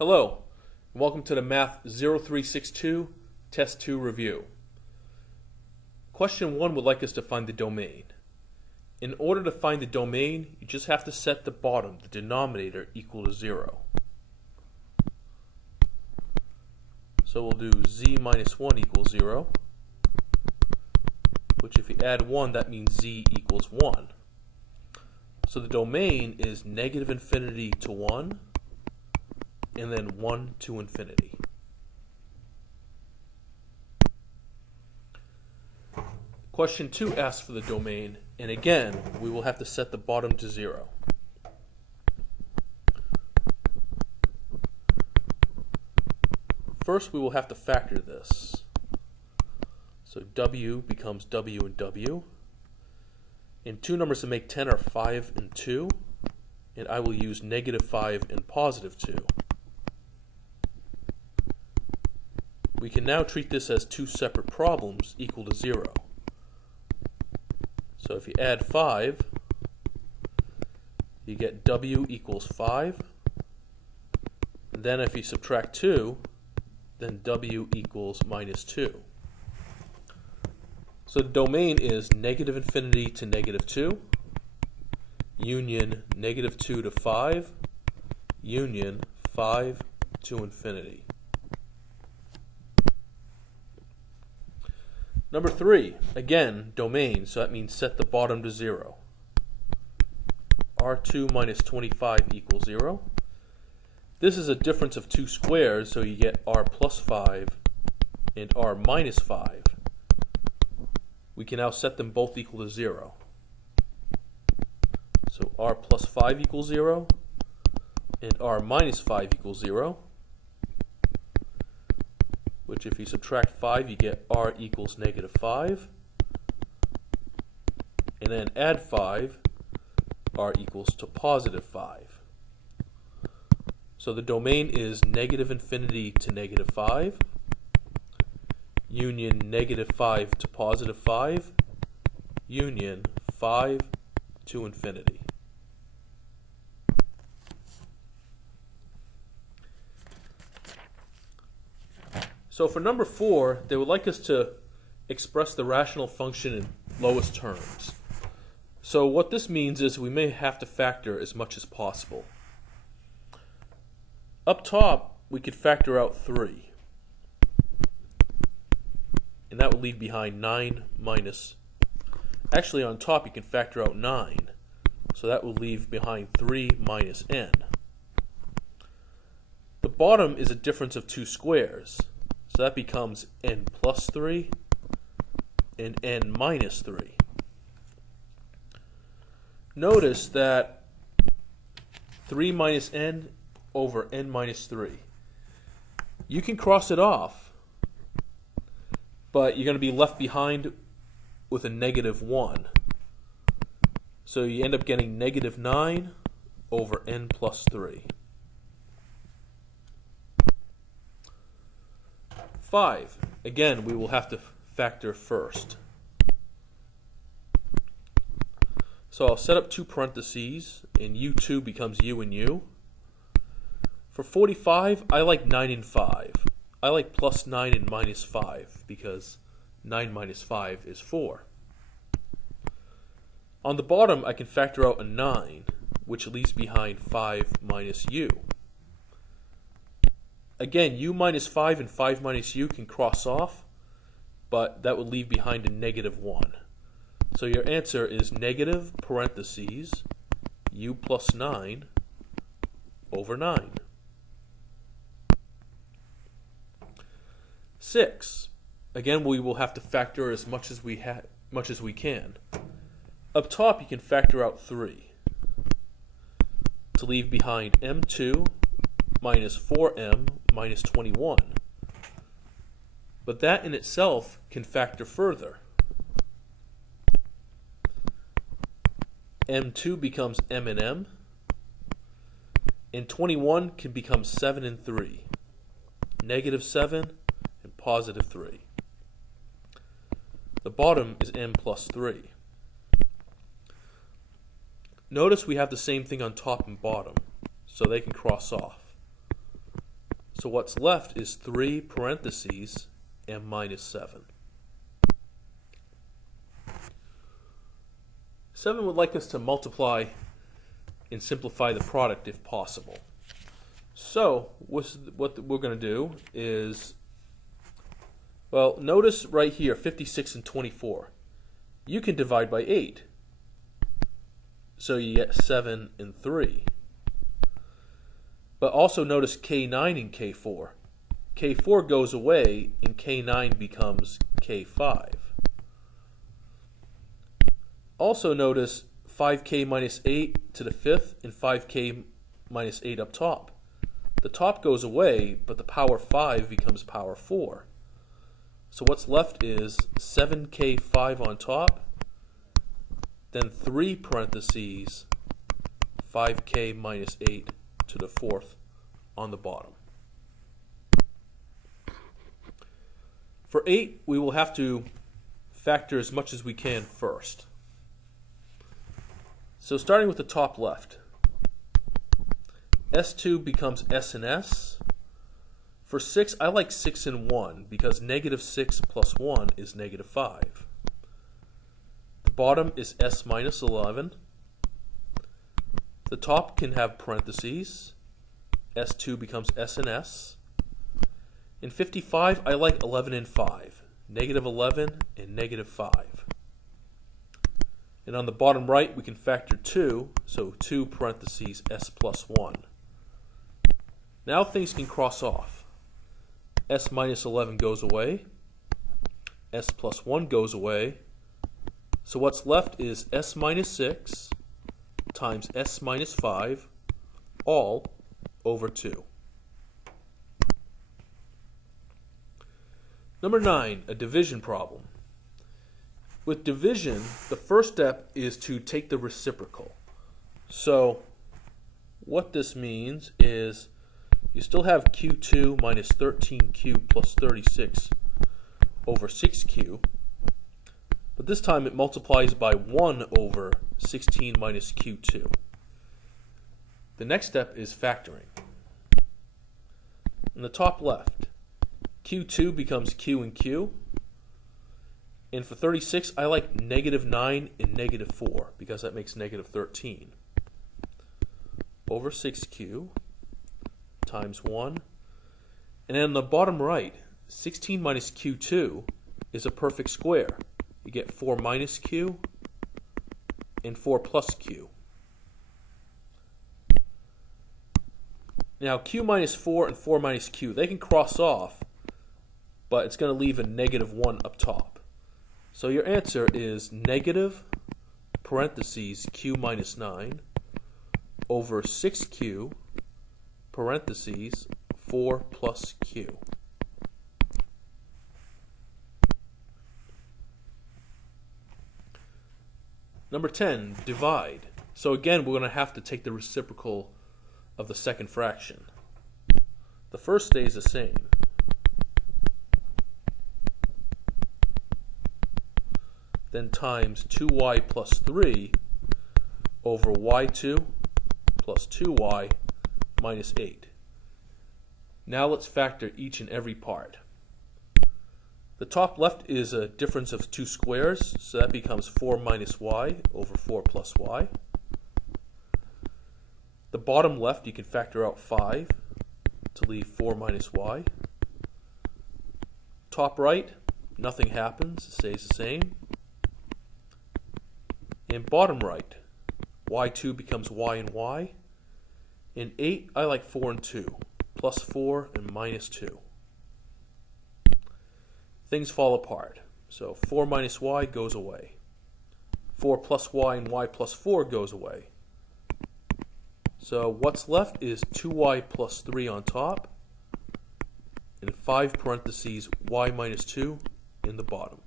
Hello, and welcome to the Math 0362 Test 2 review. Question 1 would like us to find the domain. In order to find the domain, you just have to set the bottom, the denominator, equal to 0. So we'll do z minus 1 equals 0, which if you add 1, that means z equals 1. So the domain is negative infinity to 1, and then 1 to infinity. Question 2 asks for the domain, and again, we will have to set the bottom to 0. First, we will have to factor this. So w becomes w and w. And two numbers to make 10 are 5 and 2, and I will use negative 5 and positive 2. We can now treat this as two separate problems equal to 0. So if you add 5, you get w equals 5. And then if you subtract 2, then w equals minus 2. So the domain is negative infinity to negative 2, union negative 2 to 5, union 5 to infinity. Number 3, again, domain, so that means set the bottom to 0. r2 minus 25 equals 0. This is a difference of two squares, so you get r plus 5 and r minus 5. We can now set them both equal to 0. So r plus 5 equals 0, and r minus 5 equals 0. Which if you subtract 5, you get r equals negative 5. And then add 5, r equals to positive 5. So the domain is negative infinity to negative 5, union negative 5 to positive 5, union 5 to infinity. So for number 4, they would like us to express the rational function in lowest terms. So what this means is we may have to factor as much as possible. Up top, we could factor out 3. And that would leave behind 9 minus... Actually, on top, you can factor out 9. So that will leave behind 3 minus n. The bottom is a difference of two squares. So that becomes n plus 3 and n minus 3. Notice that 3 minus n over n minus 3. You can cross it off, but you're going to be left behind with a negative 1. So you end up getting negative 9 over n plus 3. 5. Again, we will have to factor first. So I'll set up two parentheses, and u2 becomes u and u. For 45, I like 9 and 5. I like plus 9 and minus 5, because 9 minus 5 is 4. On the bottom, I can factor out a 9, which leaves behind 5 minus u. Again, u minus 5 and 5 minus u can cross off, but that would leave behind a negative 1. So your answer is negative parentheses u plus 9 over 9. 6. Again, we will have to factor as much as we can. Up top, you can factor out 3 to leave behind m2 minus 4m minus 21. But that in itself can factor further. m2 becomes m and m, and 21 can become 7 and 3, negative 7 and positive 3. The bottom is m plus 3. Notice we have the same thing on top and bottom, so they can cross off. So what's left is 3 parentheses m minus 7. 7 would like us to multiply and simplify the product if possible. So what we're going to do is, well, notice right here, 56 and 24. You can divide by 8. So you get 7 and 3. But also notice K9 and K4. K4 goes away and K9 becomes K5. Also notice 5k minus 8 to the 5th and 5k minus 8 up top. The top goes away, but the power 5 becomes power 4. So what's left is 7k5 on top, then 3 parentheses 5k minus 8 to the 4th on the bottom. For 8, we will have to factor as much as we can first. So starting with the top left, S2 becomes S and S. For 6, I like 6 and 1 because negative 6 plus 1 is negative 5. The bottom is S minus 11. The top can have parentheses. S2 becomes S and S. In 55, I like 11 and 5. Negative 11 and negative 5. And on the bottom right, we can factor 2, so 2 parentheses S plus 1. Now things can cross off. S minus 11 goes away. S plus 1 goes away. So what's left is S minus 6 times S minus 5, all over 2. Number 9, a division problem. With division, the first step is to take the reciprocal. So what this means is you still have q2 minus 13q plus 36 over 6q, but this time it multiplies by 1 over 16 minus q2. The next step is factoring. In the top left, q2 becomes q and q. And for 36, I like negative 9 and negative 4 because that makes negative 13. Over 6q times 1. And then on the bottom right, 16 minus q2 is a perfect square. You get 4 minus q and 4 plus q. Now q minus 4 and 4 minus q, they can cross off, but it's going to leave a negative 1 up top. So your answer is negative parentheses q minus 9 over 6q parentheses 4 plus q. Number 10, divide. So again, we're going to have to take the reciprocal of the second fraction. The first stays the same. Then times 2y plus 3 over y2 plus 2y minus 8. Now let's factor each and every part. The top left is a difference of 2 squares, so that becomes 4 minus y over 4 plus y. The bottom left, you can factor out 5 to leave 4 minus y. Top right, nothing happens, it stays the same. And bottom right, y2 becomes y and y. In 8, I like 4 and 2, plus 4 and minus 2. Things fall apart. So 4 minus y goes away. 4 plus y and y plus 4 goes away. So what's left is 2y plus 3 on top, and 5 parentheses y minus 2 in the bottom.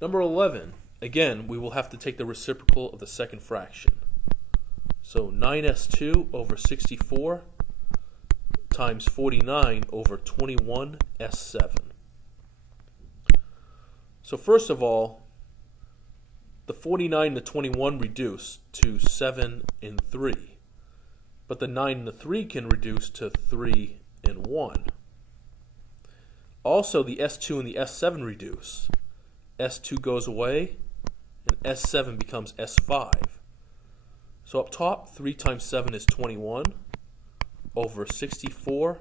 Number 11, again, we will have to take the reciprocal of the second fraction. So 9s2 over 64 times 49 over 21s7. So first of all, the 49 to 21 reduce to 7 and 3. but the 9 and the 3 can reduce to 3 and 1. Also, the S2 and the S7 reduce. S2 goes away, and S7 becomes S5. So up top, 3 times 7 is 21 over 64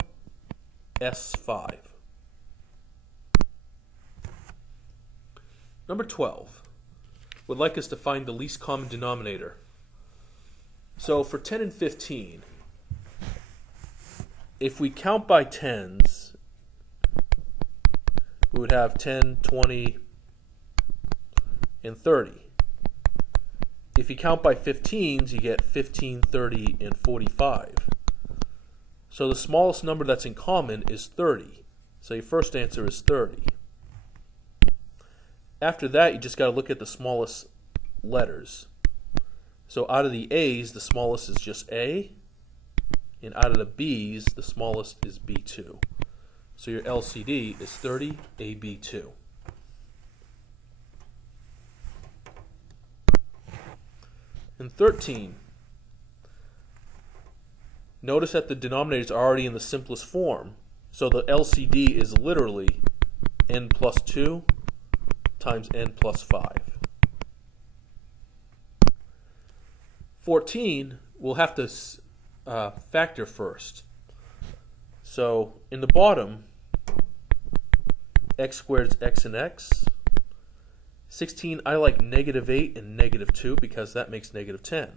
S5. Number 12 would like us to find the least common denominator. So for 10 and 15, if we count by tens, we would have 10, 20, and 30. If you count by 15s, you get 15, 30, and 45. So the smallest number that's in common is 30. So your first answer is 30. After that, you just got to look at the smallest letters. So out of the A's, the smallest is just A. And out of the B's, the smallest is B2. So your LCD is 30, AB2. And 13, notice that the denominators are already in the simplest form. So the LCD is literally n plus 2 times n plus 5. 14, we'll have to factor first. So in the bottom, x squared is x and x. 16, I like negative 8 and negative 2 because that makes negative 10.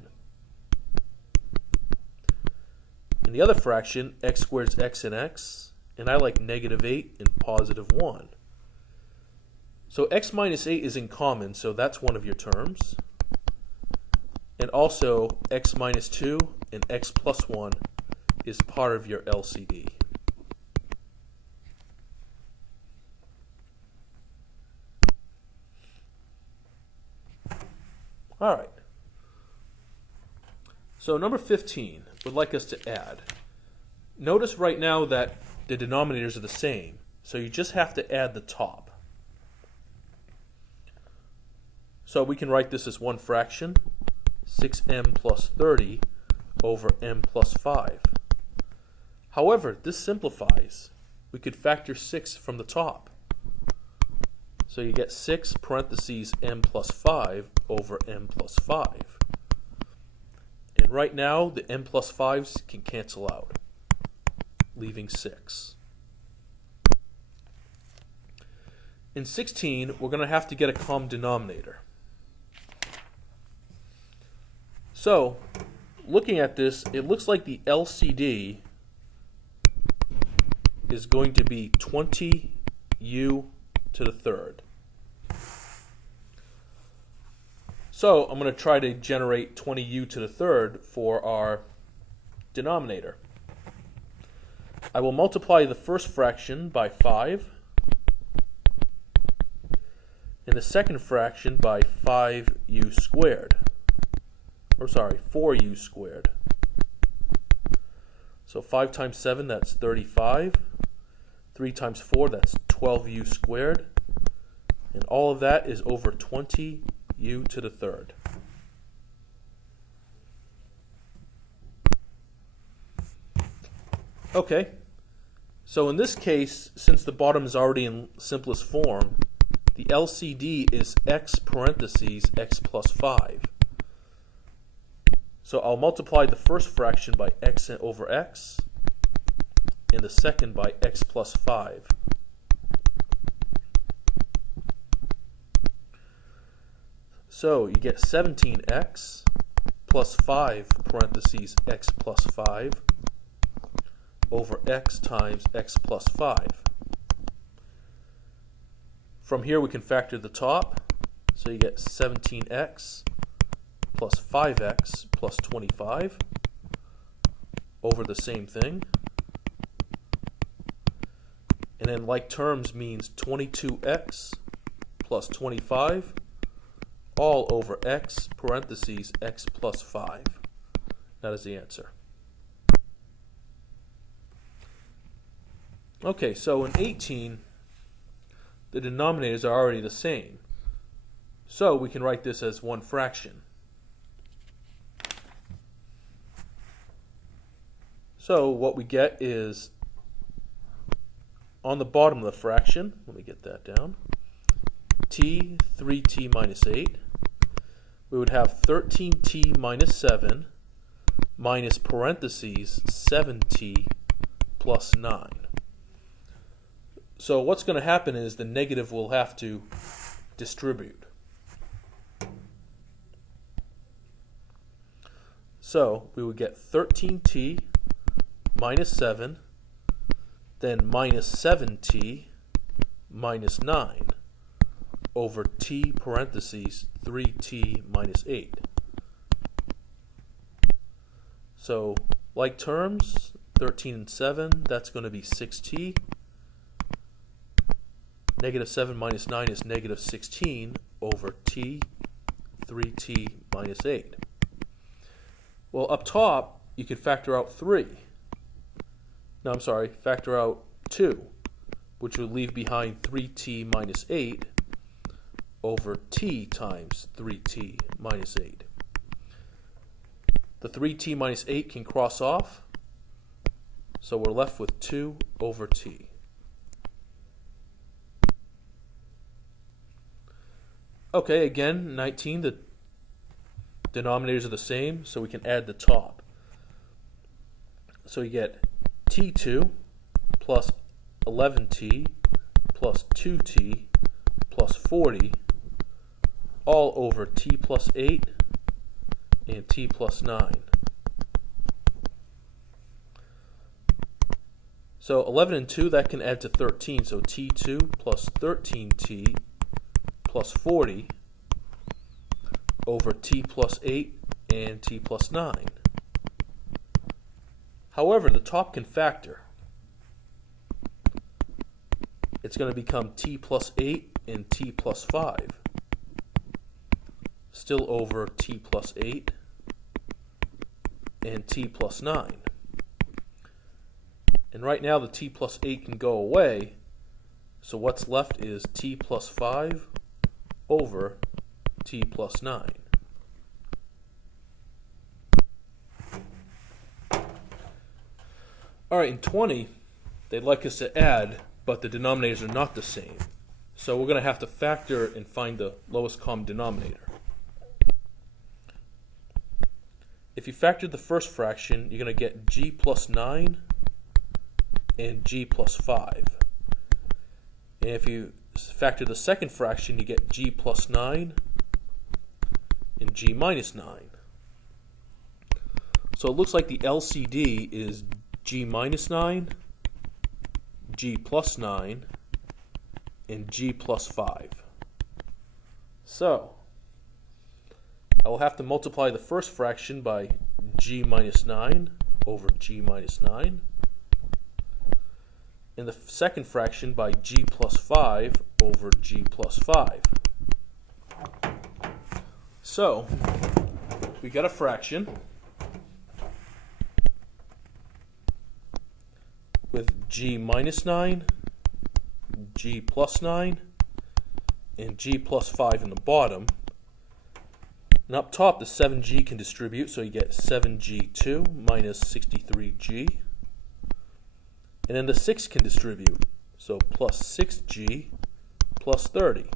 In the other fraction, x squared is x and x, and I like negative 8 and positive 1. So x minus 8 is in common, so that's one of your terms. And also, x minus 2 and x plus 1 is part of your LCD. All right. So number 15 would like us to add. Notice right now that the denominators are the same, so you just have to add the top. So we can write this as one fraction, 6m plus 30 over m plus 5. However, this simplifies. We could factor 6 from the top. So you get 6 parentheses m plus 5 over m plus 5. And right now, the m plus 5s can cancel out, leaving 6. In 16, we're going to have to get a common denominator. So, looking at this, it looks like the LCD is going to be 20u to the third. So I'm going to try to generate 20u to the third for our denominator. I will multiply the first fraction by 5 and the second fraction by 5u squared. Or sorry, 4u squared. So 5 times 7, that's 35. 3 times 4, that's 12u squared. And all of that is over 20u to the third. Okay, so in this case, since the bottom is already in simplest form, the LCD is x parentheses x plus 5. So I'll multiply the first fraction by x over x, and the second by x plus 5. So you get 17x plus 5 parentheses x plus 5 over x times x plus 5. From here we can factor the top, so you get 17x plus 5x plus 25 over the same thing. And then like terms means 22x plus 25 all over x parentheses x plus 5. That is the answer. Okay, so in 18, the denominators are already the same. So we can write this as one fraction. So what we get is, on the bottom of the fraction, let me get that down, t, 3t minus 8, we would have 13t minus 7 minus parentheses 7t plus 9. So what's going to happen is the negative will have to distribute. So we would get 13t minus 7, then minus 7t minus 9 over t parentheses 3t minus 8. So like terms, 13 and 7, that's going to be 6t. Negative 7 minus 9 is negative 16 over t, 3t minus 8. Well, up top, you can factor out 3. No, I'm sorry, factor out 2, which would leave behind 3t minus 8 over t times 3t minus 8. The 3t minus 8 can cross off, so we're left with 2 over t. Okay, again, 19, the denominators are the same, so we can add the top. So you get t2 plus 11t plus 2t plus 40 all over t plus 8 and t plus 9. So 11 and 2, that can add to 13, so t2 plus 13t plus 40 over t plus 8 and t plus 9. However, the top can factor. It's going to become t plus 8 and t plus 5. Still over t plus 8 and t plus 9. And right now the t plus 8 can go away, so what's left is t plus 5 over t plus 9. Alright, in 20, they'd like us to add, but the denominators are not the same. So we're going to have to factor and find the lowest common denominator. If you factor the first fraction, you're going to get g plus 9 and g plus 5. And if you factor the second fraction, you get g plus 9 and g minus 9. So it looks like the LCD is g minus 9, g plus 9, and g plus 5. So I will have to multiply the first fraction by g minus 9 over g minus 9, and the second fraction by g plus 5 over g plus 5. So we got a fraction with g minus 9, g plus 9, and g plus 5 in the bottom. And up top, the 7g can distribute, so you get 7g2 minus 63g. And then the 6 can distribute, so plus 6g plus 30.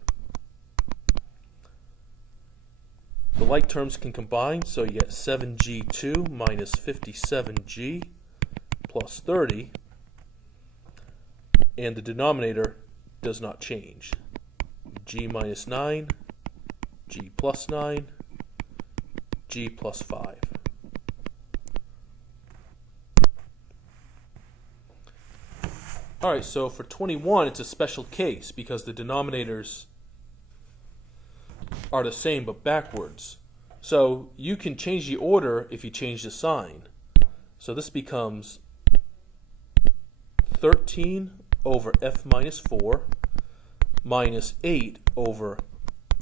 The like terms can combine, so you get 7g2 minus 57g plus 30. And the denominator does not change. G minus 9, g plus 9, g plus 5. Alright, so for 21, it's a special case because the denominators are the same but backwards. So you can change the order if you change the sign. So this becomes 13 over f minus 4 minus 8 over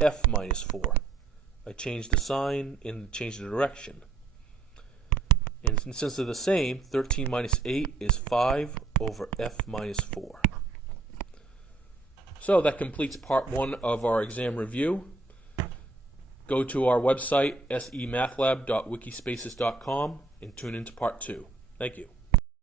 f minus 4. I changed the sign and changed the direction. And since they're the same, 13 minus 8 is 5 over f minus 4. So that completes part 1 of our exam review. Go to our website, semathlab.wikispaces.com, and tune into part 2. Thank you.